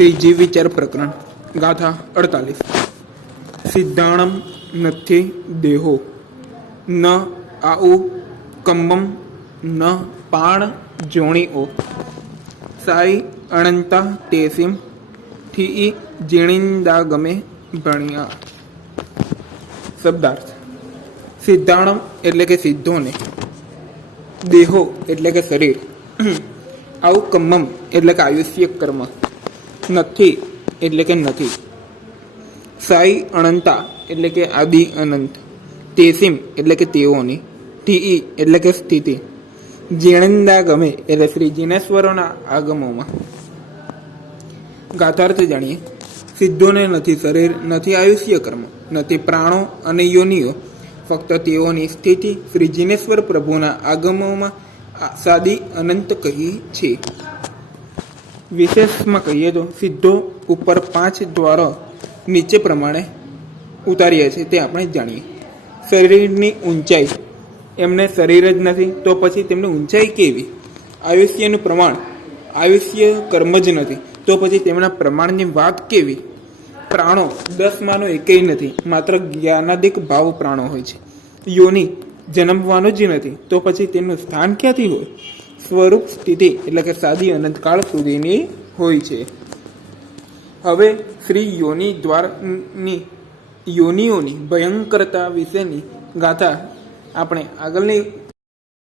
શ્રી જીવ વિચાર પ્રકરણ ગાથા 48। સિદ્ધાણમ નથી દેહો ન આઉ કંબમ ન પાણ જોણીઓ સાઈ અનંતા તેસીમ થી જીણિંદાગમે ભણ્યા। શબ્દાર્થ: સિદ્ધાણમ એટલે કે સિદ્ધોને, દેહો એટલે કે શરીર, આવું કમ્મમ એટલે કે આયુષ્ય કર્મ, નથી એટલે કે નથી, સાઈ અનંતા એટલે કે આદિ અનંત, તેસીમ એટલે કે તેઓની, ટી એટલે કે સ્થિતિ, જીણંદા ગમે એટલે શ્રી જીનેશ્વરોના આગમોમાં। ગાથાર્થ જાણીએ। સિદ્ધોને નથી શરીર, નથી આયુષ્ય કર્મ, નથી પ્રાણો અને યોનિઓ, ફક્ત તેઓની સ્થિતિ શ્રી જીનેશ્વર પ્રભુના આગમોમાં સાદી અનંત કહી છે। વિશેષમાં કહીએ તો સિદ્ધો ઉપર 5 દ્વારો નીચે પ્રમાણે ઉતાર્યા છે તે આપણે જાણીએ। શરીરની ઊંચાઈ, એમને શરીર જ નથી તો પછી તેમની ઊંચાઈ કેવી? આયુષ્યનું પ્રમાણ, આયુષ્ય કર્મ જ નથી તો પછી તેમના પ્રમાણની વાત કેવી? પ્રાણો 10માંનો એકેય નથી, માત્ર જ્ઞાનાદિક ભાવ પ્રાણો હોય છે। યોની જન્મવાનું જ નથી તો પછી તેમનું સ્થાન ક્યાંથી હોય? સ્વરૂપ સ્થિતિ એટલે કે સાદી અનંતકાળ સુધીની હોય છે। હવે શ્રી યોની યોનિઓની ભયંકરતા વિશેની ગાથા આપણે આગળની